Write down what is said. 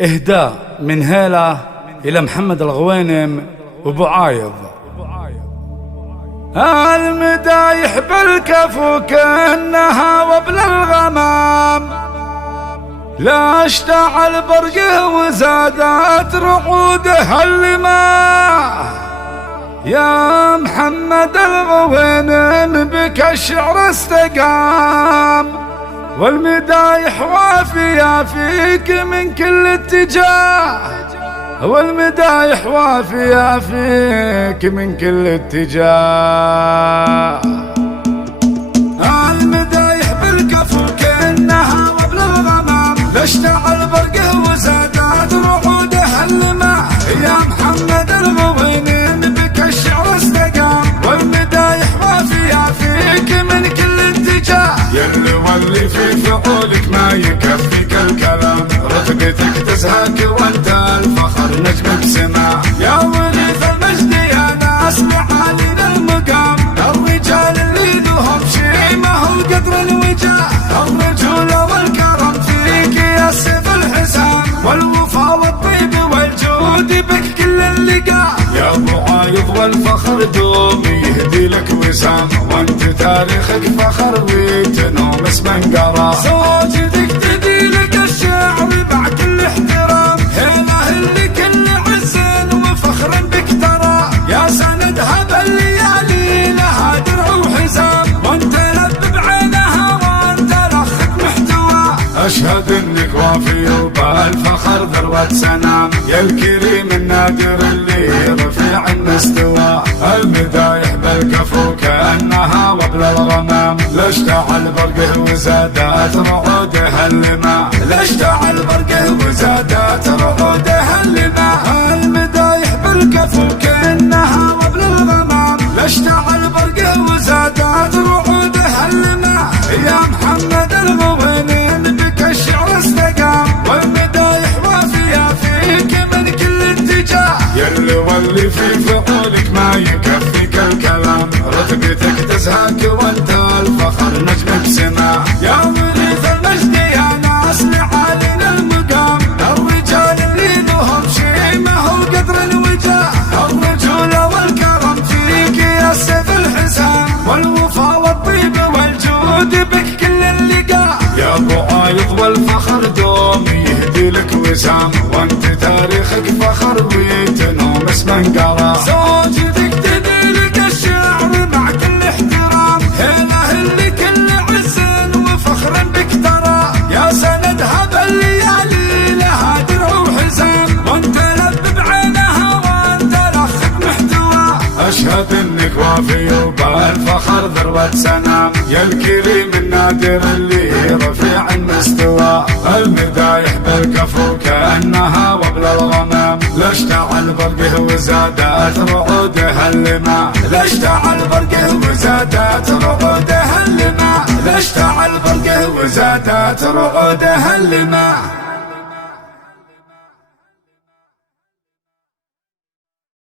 إهداء من هيلة إلى محمد الغوينم وابو عايض. المدايح بالكفو كأنها وبل الغمام، لا اشتعل برقه وزادت رعوده اللماء. يا محمد الغوينم بك الشعر استقام، والمدايح وافية فيك من كل اتجاه، والمدايح وافية فيك من كل اتجاه. المدايح بالكفو كأنها وبل الغمام، لا اشتعل برقه وزادت رعوده اللماء. يا محمد الغوينم بك الشعر استقام، والمدايح وافية فيك من كل اتجاه. يلي واللي في فعولك ما يكفيك الكلام، رتبتك تزهق وانت الفخر نجم بسماع. يا ورث المجد يا ناس معالي المقام، الرجال اللي ذوهم شي ما هو قدر الوجاه. الرجولة والكرم فيك يا سيف الحسام، والوفا والطيب والجود بك كل اللقاء. يا ابو عايض والفخر دوم يهدي لك وسام، وانت تاريخك فخر وتنوم اسم انقرا. زوجتك تدي لك الشعر مع كل احترام، هيله اللي كل عز وفخر بك ترى. يا سندها بالليالي لها درع وحزام، وانت لب بعينها وانت لخك محتوى. اشهد انك وافي وبالفخر ذروة سنام، يا الكريم النادر اللي رفيع المستوى. المدايح بالكفو كأنها وبل الغمام، لا اشتعل برقه وزادت رعوده اللماء. لا اشتعل برقه وزادت رعوده اللماء. المدايح بالكفو كأنها وبل الغمام، لا اشتعل برقه وزادت رعوده اللماء. يا محمد الغوينم بك الشعر استقام، والمدايح وافية فيك من كل اتجاه. يلي واللي في فعولك ما يكفيك الكلام، رتبتك تزهق وانت الفخر نجم بسماع. يا ورث المجد يا ناس معالي المقام، الرجال اللي ذوهم شي ما هو قدر الوجاه. الرجولة والكرم فيك يا سيف الحسام، والوفا والطيب والجود بك كل اللقاء. يا ابو عايض والفخر دوم يهدي لك وسام، وانت تاريخك فخر وتنوم اسم انقرا. زوجتك تدي لك الشعر مع كل احترام، هيله اللي كل عز وفخر بك ترى. يا سندها بالليالي لها درع وحزام، وانت لب بعينها وانت لخك محتوى. اشهد انك وافي وبالفخر ذروة سنام، يا الكريم النادر اللي رفيع المستوى. المدايح بالكفو كأنها وبل الغمام، لا اشتعل برقه وزادت رعوده اللماء. لا اشتعل برقه وزادت رعوده اللماء. لا اشتعل برقه وزادت رعوده اللماء.